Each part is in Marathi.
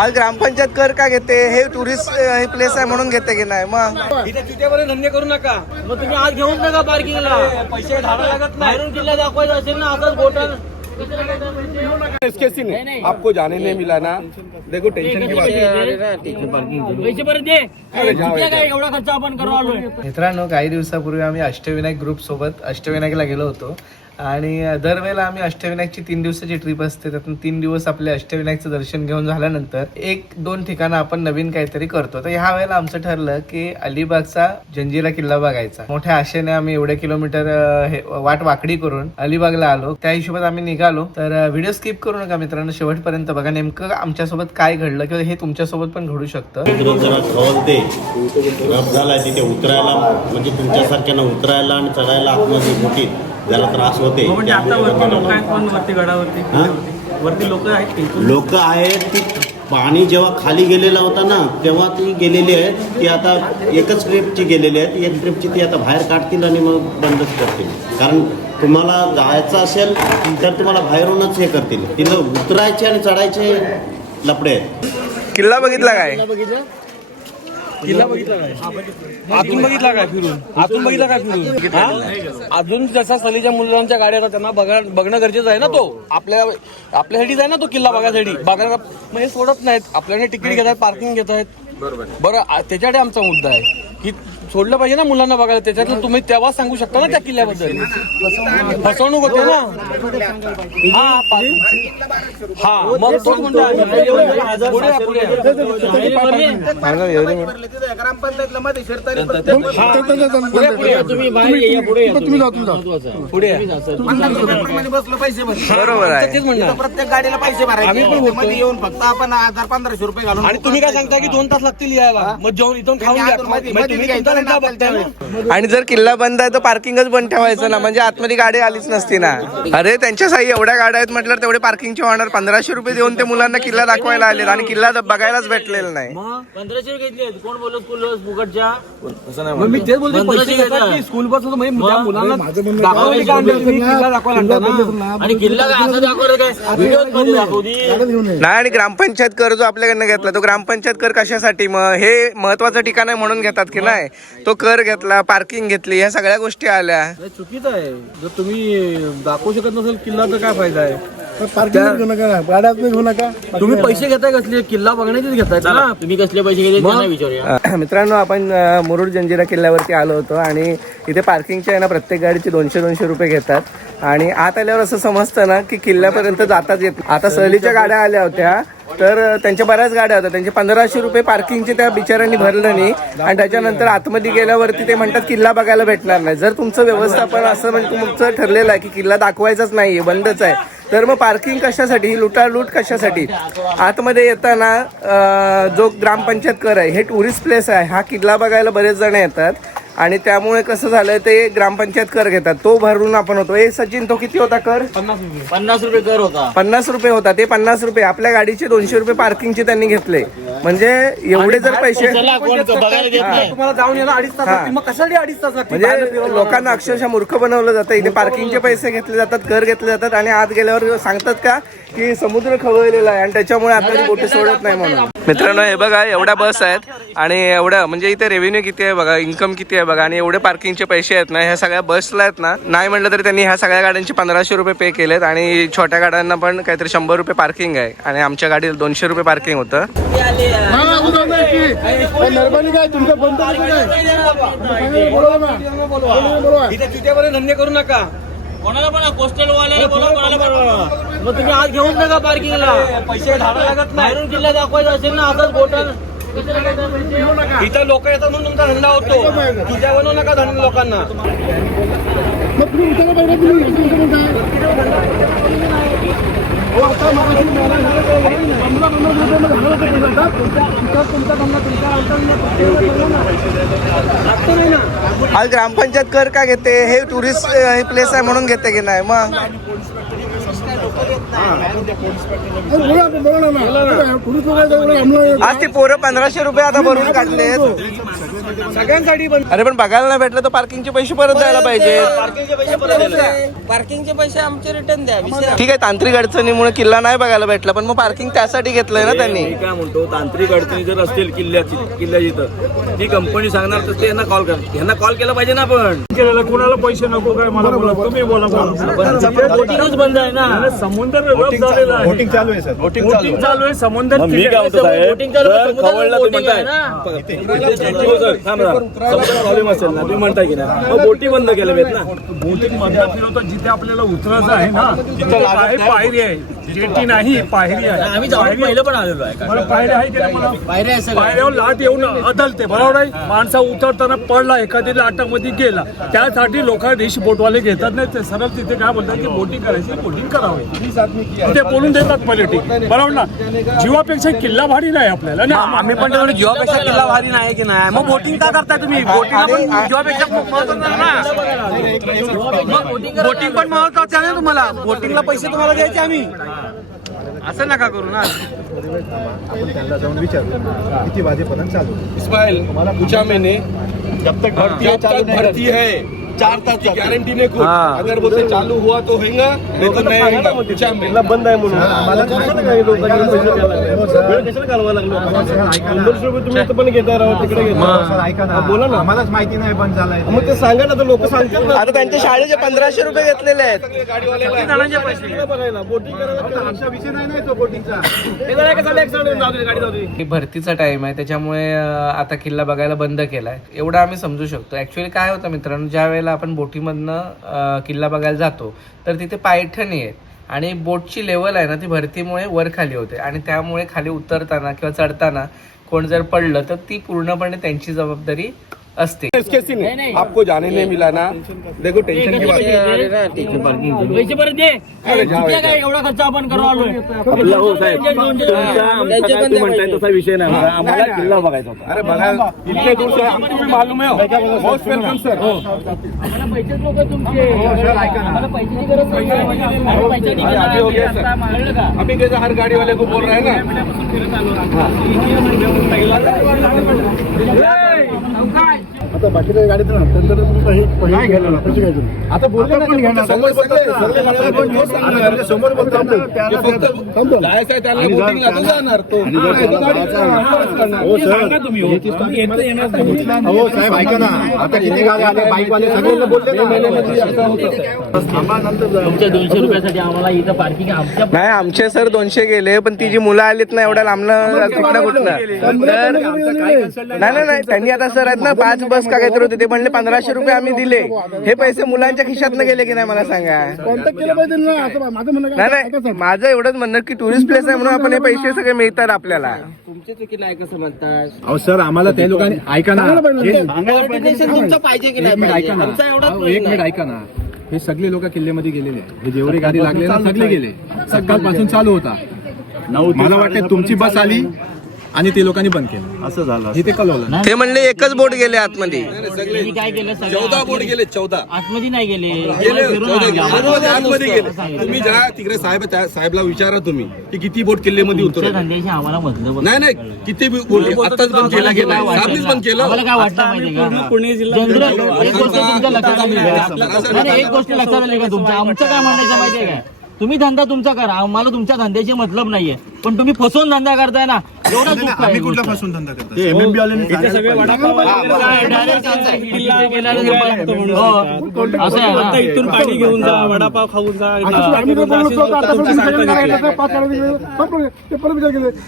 आज ग्रामपंचायत कर का घेते? हे टुरिस्ट हे प्लेस आहे म्हणून घेते की नाही? मग? इथे चुत्यापर्यंत धंदे करू नका. मग तुम्ही आज घेऊन नका पार्किंगला पैसे धाडा लागत नाही. किल्ला दाखवायचा असेल ना इसके सीने आपको जाने नहीं मिला ना. देखो टेंशन की बात है. पैसे परत दे. चुत्या काय एवढा खर्च आपण करू आलोय? मित्रांनो काही दिवसापूर्वी आम्ही अष्टविनायक ग्रुप सोबत अष्टविनायकला गेलो होतो. आणि दरवेळेला आम्ही अष्टविनायकची तीन दिवसाची ट्रिप असते. त्यातून तीन दिवस आपले अष्टविनायकचं दर्शन घेऊन झाल्यानंतर एक दोन ठिकाणं आपण नवीन काहीतरी करतो. तर ह्या वेळेला आमचं ठरलं की अलिबागचा जंजिरा किल्ला बघायचा. मोठ्या आशेने आम्ही एवढे किलोमीटर हे वाट वाकडी करून अलिबागला आलो. त्या हिशोबात आम्ही निघालो. तर व्हिडिओ स्किप करू नका मित्रांनो. शेवटपर्यंत बघा नेमकं आमच्यासोबत काय घडलं किंवा हे तुमच्यासोबत पण घडू शकतं. झाला तिथे उतरायला. म्हणजे तुमच्यासारख्यांना उतरायला आणि चढायला आतमध्ये मोठी जरा त्रास होते म्हणजे आता वरती लोक आहेत पण वरती गडावरती. हा? वरती लोक आहेत की लोक आहेत ती पाणी जेव्हा खाली गेलेला होता ना तेव्हा ती गेलेली आहेत ती आता एकच ट्रिपची गेलेली आहेत एक ट्रिपची ती आता बाहेर काढतील आणि मग बंदच करतील. कारण तुम्हाला जायचं असेल तर तुम्हाला बाहेरूनच हे करतील. तिला उतरायचे आणि चढायचे लपडे आहेत. किल्ला बघितला काय? किल्ला बघितला काय? आतून बघितला काय फिरून? आतून बघितला काय फिरून? हा? अजून जसा सलीच्या मुलांच्या गाड्या त्यांना बघा बघणं गरजेचं आहे ना तो. आपल्या आपल्यासाठीच आहे ना तो किल्ला बघायसाठी. बघायला म्हणजे सोडत नाहीत. आपल्याकडे तिकीट घेत आहेत पार्किंग घेत आहेत बरं आ- त्याच्याकडे आमचा मुद्दा आहे की सोडलं पाहिजे ना मुलांना बघायला त्याच्यातलं तुम्ही तेव्हाच सांगू शकता ना त्या किल्ल्याबद्दल फसवणूक होते ना हा हा मग तोच म्हणतो आम्ही. पुढे या, पुढे या. पुढे, पुढे या, तुम्ही बाहेर या, या, पुढे या तुम्ही. पुढे या. बरोबर आहे तेच प्रत्येक गाडीला पैसे आम्ही पण भरायचे. मध्ये येऊन फक्त आपण हजार पंधराशे रुपये घालून आणि तुम्ही काय सांगता की दोन तास लागतील यायला मग जेवण इथून खाऊन घ्या मग तुम्ही तुमचा आणि जर किल्ला बंद आहे तर पार्किंगच बंद ठेवायचं ना. म्हणजे आतमध्ये गाडी आलीच नसती ना. अरे त्यांच्या साई एवढ्या गाड्या आहेत म्हटलं तेवढे पार्किंगचे होणार पंधराशे रुपये देऊन ते मुलांना किल्ला दाखवायला आलेत आणि किल्ला द- बघायला भेटलेला नाही. पंधराशे घेतले कोण बोलत फुकटच्या? मी तेच बोलतो स्कूल बस म्हणजे मुलांना आणि किल्ला नाही आणि ग्रामपंचायत कर जो आपल्याकडनं घेतला. तो ग्रामपंचायत कर कशासाठी? मग हे महत्वाचं ठिकाण आहे म्हणून घेतात की नाही? तो कर घेतला पार्किंग घेतली ह्या सगळ्या गोष्टी आल्या. चुकीचं आहे. जर तुम्ही दाखवू शकत नसेल किल्ला तर काय फायदा आहे? पार्किंग घेऊ नका गाड्यात घेऊ नका. तुम्ही पैसे घेताय कसले? किल्ला बघण्याचेच घेताय. ना तुम्ही कसले पैसे घेतले त्यांना विचारूया. अ, मित्रांनो आपण मुरुड जंजिरा किल्ल्यावरती आलो होतो आणि इथे पार्किंगच्या आहे ना प्रत्येक गाडीचे दोनशे दोनशे रुपये घेतात. आणि आत आल्यावर असं समजतं ना की किल्ल्यापर्यंत जाताच येत नाही. आता सहलीच्या गाड्या आल्या होत्या. तर त्यांच्या बऱ्याच गाड्या होत्या. त्यांचे पंधराशे रुपये पार्किंगचे त्या बिचाऱ्यांनी भरलं नाही. आणि त्याच्यानंतर आतमध्ये गेल्यावरती ते म्हणतात किल्ला बघायला भेटणार नाही. जर तुमचं व्यवस्थापन असं म्हणजे तुमचं ठरलेलं आहे की किल्ला दाखवायचाच नाही आहे बंदच आहे तर मग पार्किंग कशासाठी ही लुटालूट कशासाठी? आतमध्ये येताना जो ग्रामपंचायत कर आहे हे टुरिस्ट प्लेस आहे. हा किल्ला बघायला बरेच जण येतात. आणि त्यामुळे कसं झालं ते ग्रामपंचायत कर घेतात. तो भरून आपण होतो. ए सचिन तो किती होता कर? पन्नास रुपये. कर होता. पन्नास रुपये होता. ते पन्नास रुपये. आपल्या गाडीचे दोनशे रुपये पार्किंगचे त्यांनी घेतले. म्हणजे एवढे जर पैसे तुम्हाला जाऊन यायला अडीच तास. लागतील. मग कशासाठी अडीच तास लागतील? बाहेर म्हणजे लोकांना अक्षरशः मूर्ख बनवलं जातं. इथे पार्किंगचे पैसे घेतले जातात कर घेतले जातात आणि आत गेल्यावर सांगतात का की समुद्र खवळलेला आहे आणि त्याच्यामुळे आता बोटी सोडत नाही म्हणून. मित्रांनो हे बघा एवढ्या बस आहेत आणि एवढ्या म्हणजे इथे रेव्हेन्यू किती आहे बघा इन्कम किती आहे बघा आणि एवढे पार्किंगचे पैसे आहेत ना ह्या सगळ्या बसला आहेत ना नाही म्हटलं तरी त्यांनी ह्या सगळ्या गाड्यांचे पंधराशे रुपये पे केलेत आणि छोट्या गाड्यांना पण काहीतरी शंभर रुपये पार्किंग आहे. आणि आमच्या गाडीला दोनशे रुपये पार्किंग होतं. मेहरबानी काय तुमचं बंद इथे चुत्यापर्यंत धंदे करू नका. कोणाला पण कोस्टल वाल्याला बोला कोणाला पण. मग तुम्ही आज घेऊन नका पार्किंगला पैसे धाडा लागत नाही. बाहेरून किल्ला दाखवायचा असेल ना असंच बोटल इथं लोक येतात म्हणून तुमचा धंदा होतो. तुझ्या बनवू नका धंदा लोकांना. आज ग्रामपंचायत कर का घेते? हे टुरिस्ट हे प्लेस आहे म्हणून घेते की नाही? मग? आज ते पोरं पंधराशे रुपये आता भरून काढले सगळ्यांसाठी पण. अरे पण बघायला नाही भेटलं तर पार्किंगचे पैसे परत द्यायला पाहिजे. पार्किंगचे पैसे आमचे रिटर्न द्या विषय ठीक आहे तांत्रिक अडचणीमुळे किल्ला नाही बघायला भेटला पण मग पार्किंग त्यासाठी घेतलंय ना त्यांनी? मी काय म्हणतो तांत्रिक अडचणी जर असतील किल्ल्याची किल्ल्याची तर. ती कंपनी सांगणार तर ते यांना कॉल कर. यांना कॉल केला पाहिजे ना आपण. केलेलं कोणाला पैसे नको काय? मला बोला. तुम्ही बोला बोटिंगच बंद आहे ना. समुद्र आहे. वोटिंग चालू आहे सर बोटिंग चालू आहे. समुद्र मग मी काय हो प्रॉब्लेम असेल ना तुम्ही म्हणताय की नाही. बोटी बंद केल्या आहेत ना. बोटिंगमध्ये फिरवतो जिथे आपल्याला उतरायचं आहे ना तिथे आहे पायरी आहे. जेटी नाही पायरी आहे. आम्ही पहिलं पण आलेलो आहे. पायरी आहे पायऱ्यावर लाट येऊन अदलते बरोबर आहे? माणसा उतरताना पडला एखादी लाटामध्ये गेला. त्यासाठी लोक डिश बोटवाले घेतात नाही ते सरळ तिथे काय बोलतात की बोटिंग करायची बोटिंग करावी. ते बोलून देतात पहिले ठीक बरोबर ना? जीवापेक्षा किल्ला भारी नाही आपल्याला. ना आम्ही पण जीवापेक्षा किल्ला भारी नाही की नाही? मग बोटिंग का करताय तुम्ही? बोटिंगला पण जीवापेक्षा महत्वाचं आहे ना? बोटिंग पण महत्वाचं आहे ना तुम्हाला? बोटिंगला पैसे तुम्हाला द्यायचे आम्ही. असं नका करू ना. किती वाजेपर्यंत चालू? इस्माइल पूछा मैंने जब तक भर्ती जब तक भर्ती है। चार तास की गारंटी नहीं कुछ अगर बोलते चालू हुआ तो होगा नहीं तो नहीं. बंद आहे म्हणून. आम्हाला कशाला काही लोकांनी पैसे द्यायला लागले? वेळ कशाला घालवायला लागलो? शंभरशे रुपये तुम्ही इथं पण घेता राव तिकडे घेता. ऐका ना. बोला ना. आम्हालाच माहिती नाही बंद झालाय मग ते सांगा ना तर लोक सांगतील ना. आता त्यांच्या शाळेचे पंधराशे रुपये घेतलेले आहेत. बघायला बोटिंग करायला आमचा विषय नाही ना तो बोटिंगचा. की भरतीचा टाइम आहे त्याच्यामुळे आता किल्ला बघायला बंद केलाय. एवढं आम्ही समजू शकतो. ऍक्च्युली काय होतं मित्रांनो ज्या वेळेला आपण बोटीमधनं किल्ला बघायला जातो तर तिथे पायठणी आहेत आणि बोटची लेवल आहे ना ती भरतीमुळे वर खाली होते. आणि त्यामुळे खाली उतरताना किंवा चढताना कोण जर पडलं तर ती पूर्णपणे त्यांची जबाबदारी असते इसके सीन आपको जाने नहीं मिला ना देखो टेंशन की बात पैसे परत दे किती काय एवढा खर्च आपण करू आलोय आपला हो साहेब तुमचा आमचा काय तुम्ही म्हणताय तसा विषय नाही आमचा. आम्हाला किल्ला बघायचा होता अरे बघा इतने दूर से आपको भी मालूम है मोस्ट वेलकम सर आम्हाला पैसेच लोक तुमचे आम्हाला पैशाची गरज नाही आम्हाला पैशाची गरज अभी हो गया नाही. सर कळलं का अभी जैसे हर गाड़ी वाले को बोल रहे हैं ना Oh God! आता बाकीच्या गाडीत आता बोलले ना समोर हो साहेब. ऐका ना. आता किती बाईकवाले सगळ्यांना बोलले तुमच्या दोनशे रुपयासाठी आम्हाला इथं पार्किंग आमच्या नाही आमचे सर दोनशे गेले पण ती जी मुलं आलीत ना एवढ्या कुठनं? तर नाही. नाही नाही त्यांनी आता सर आहेत ना पाच बस का काहीतरी होते? ते म्हणले पंधराशे रुपये आम्ही दिले. हे पैसे मुलांच्या खिशातनं गेले की नाही मला सांगा? कॉन्टॅक्ट केलं पाहिजे ना असं माझं म्हणणं नाही नाही. माझं एवढंच म्हणणं की टुरिस्ट प्लेस आहे म्हणून आपण हे पैसे सगळे मिळतात आपल्याला. तुमच्या चुकीला आहे कसं म्हणतात अहो सर आम्हाला त्या लोकांनी ऐका ना. तुमचं पाहिजे की नाही पाहिजे? आमचा एवढाच एक मिनिट ऐका ना. हे सगळे लोक किल्ल्यामध्ये गेलेले आहे हे जेवढे गाडी लागले ना सगळे गेले. सकाळपासून चालू होता. मला वाटतं तुमची बस आली. आणि ते लोकांनी बंद केलं. असं झालं हे ते कळवलं. ते म्हणले एकच बोट गेले आतमध्ये. त्यांनी काय केलं? सगळं चौदा बोट गेले चौदा. आतमध्ये नाही गेले. गेले चौदा. आतमध्ये आतमध्ये गेले. तुम्ही ज्या तिकडे साहेब त्या साहेबला विचारा तुम्ही की किती बोट किल्ल्यामध्ये तुमच्या उतरले धंद्याशी आम्हाला मतलब नाही नाही किती बोट आताच बंद केला गेला साहेबनीच बंद केलं. आम्हाला काय वाटतं माहिती का? पुणे जनरल एक गोष्ट तुमच्या लक्षात आली का? नाही, नाही, एक गोष्ट लक्षात आली का तुमच्या? आमचं काय म्हणायचं माहितीये का? तुम्ही धंदा तुमचा करा. आम्हाला तुमच्या धंद्याशी मतलब नाहीये. पण तुम्ही फसवून धंदा करताय ना एवढा दुःख आहे. ते काय, direct किल्ला गेल्यानंतर मला- हो, असं आहे ना. इथून पाणी घेऊन जा वडापाव खाऊन जा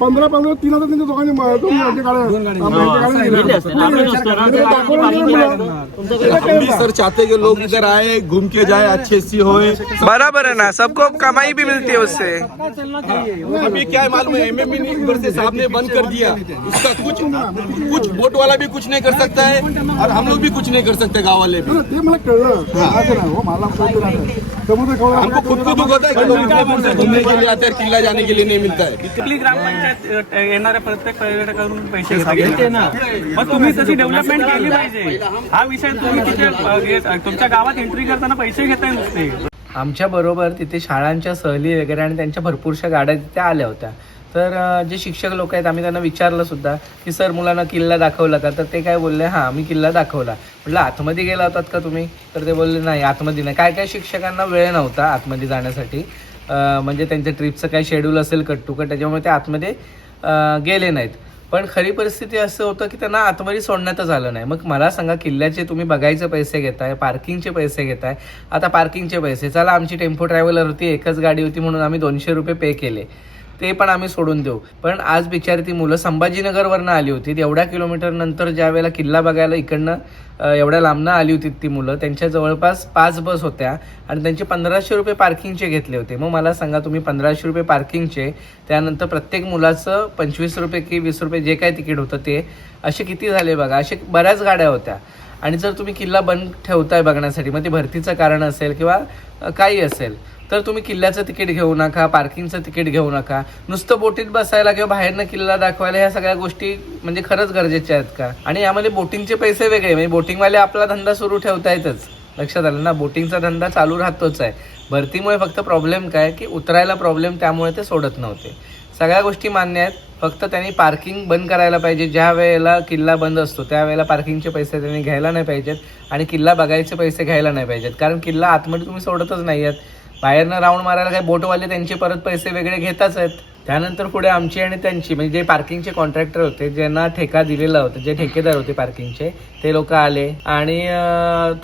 पंधरा पंधरा तीन हजार त्यांच्या दोघांनी गेले असते ना, आपण असतो ना, ते बाकी पाणी गेलं. तुमचं काही- हम भी सर चाहते कि लोग इधर आए घूम के जाए अच्छे सी होए। बराबर है ना सबको कमाई भी मिलती है उससे। अभी क्या है मालूम है? एमएमबी ने ऊपर से साहब ने बंद कर दिया। उसका कुछ कुछ बोट वाला भी कुछ नहीं कर सकता है और हम लोग भी कुछ नहीं कर सकते गाँव वाले ते हो। मला समुद्र हमको खुद को दुख होता है घूमने के लिए आते हैं किला जाने के लिए नहीं मिलता है। ग्रामपंचायत अ, येणाऱ्या प्रत्येक पर्यटकाकडून पैसे घेते मग तुम्ही तशी डेव्हलपमेंट केली पाहिजे. हा विषय तुम्ही तुमच्या गावात एंट्री करताना पैसे घेताय नुसते. आमच्या बरोबर तिथे शाळांच्या सहली वगैरे आणि त्यांच्या भरपूरशा गाड्या तिथे आल्या होत्या. तर जे शिक्षक लोक आहेत आम्ही त्यांना विचारलं सुद्धा की सर मुलांना किल्ला दाखवला का? तर ते काय बोलले हां मी किल्ला दाखवला. म्हटलं आतमध्ये गेला होतात का तुम्ही? तर ते बोलले नाही आतमध्ये नाही. काय काय शिक्षकांना वेळ नव्हता आतमध्ये जाण्यासाठी. म्हणजे त्यांच्या ट्रिपचं काय शेड्यूल असेल कट टू कट त्याच्यामुळे ते आतमध्ये गेले नाहीत. पण खरी परिस्थिती असं होतं की त्यांना आतमध्ये सोडण्यातच आलं नाही. मग मला सांगा किल्ल्याचे तुम्ही बघायचे पैसे घेताय पार्किंगचे पैसे घेताय. आता पार्किंगचे पैसे चला आमची टेम्पो ट्रॅव्हलर होती एकच गाडी होती म्हणून आम्ही दोनशे रुपये पे केले. ते पण आम्ही सोडून देऊ. पण आज बिचारी ती मुलं संभाजीनगरवरनं आली होती. एवढ्या किलोमीटर नंतर ज्या वेळेला किल्ला बघायला इकडनं एवढ्या लांबनं आली होती ती मुलं त्यांच्या जवळपास पाच बस होत्या आणि त्यांचे पंधराशे रुपये पार्किंगचे घेतले होते. मग मला सांगा तुम्ही पंधराशे रुपये पार्किंगचे त्यानंतर प्रत्येक मुलाचं पंचवीस रुपये की वीस रुपये जे काय तिकीट होतं ते असे किती झाले बघा? असे बऱ्याच गाड्या होत्या. आणि जर तुम्ही किल्ला बंद ठेवताय बघण्यासाठी मग ते भरतीचं कारण असेल किंवा काही असेल. तर तुम्ही किल्ल्याचं तिकीट घेऊ नका पार्किंगचं तिकीट घेऊ नका. नुसतं बोटीत बसायला किंवा बाहेरनं किल्ला दाखवायला ह्या सगळ्या गोष्टी म्हणजे खरंच गरजेच्या आहेत का? आणि यामध्ये बोटिंगचे पैसे वेगळे म्हणजे बोटिंगवाले आपला धंदा सुरू ठेवतायतच. लक्षात आलं ना? बोटिंगचा धंदा चालू राहतोच आहे. भरतीमुळे फक्त प्रॉब्लेम काय? की उतरायला प्रॉब्लेम त्यामुळे ते सोडत नव्हते. सगळ्या गोष्टी मान्य आहेत. फक्त त्यांनी पार्किंग बंद करायला पाहिजे. ज्या वेळेला किल्ला बंद असतो त्यावेळेला पार्किंगचे पैसे त्यांनी घ्यायला नाही पाहिजेत. आणि किल्ला बघायचे पैसे घ्यायला नाही पाहिजेत. कारण किल्ला आतमध्ये तुम्ही सोडतच नाही आहेत बाहेरनं राऊंड मारायला काही बोटवाले त्यांचे परत पैसे वेगळे घेताच आहेत. त्यानंतर पुढे आमची आणि त्यांची म्हणजे जे पार्किंगचे कॉन्ट्रॅक्टर होते ज्यांना ठेका दिलेला होता जे ठेकेदार होते पार्किंगचे ते लोक आले. आणि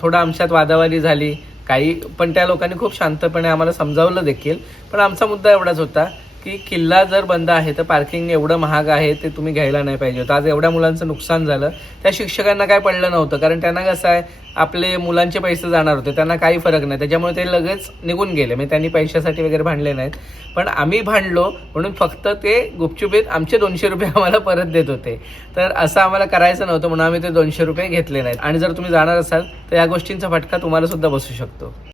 थोडं आमच्यात वादावादी झाली. काही पण त्या लोकांनी खूप शांतपणे आम्हाला समजावलं देखील. पण आमचा मुद्दा एवढाच होता की किल्ला जर बंद आहे तर पार्किंग एवढं महाग आहे ते तुम्ही घ्यायला नाही पाहिजे होतं. आज एवढ्या मुलांचं नुकसान झालं त्या शिक्षकांना काय पडलं नव्हतं? कारण त्यांना कसं आहे आपले मुलांचे पैसे जाणार होते त्यांना काही फरक नाही. त्याच्यामुळे ते लगेच निघून गेले. म्हणजे त्यांनी पैशासाठी वगैरे भांडले नाहीत. पण आम्ही भांडलो म्हणून फक्त ते गुपचुपीत आमचे दोनशे रुपये आम्हाला परत देत होते. तर असं आम्हाला करायचं नव्हतं म्हणून आम्ही ते दोनशे रुपये घेतले नाहीत. आणि जर तुम्ही जाणार असाल तर या गोष्टींचा फटका तुम्हाला सुद्धा बसू शकतो.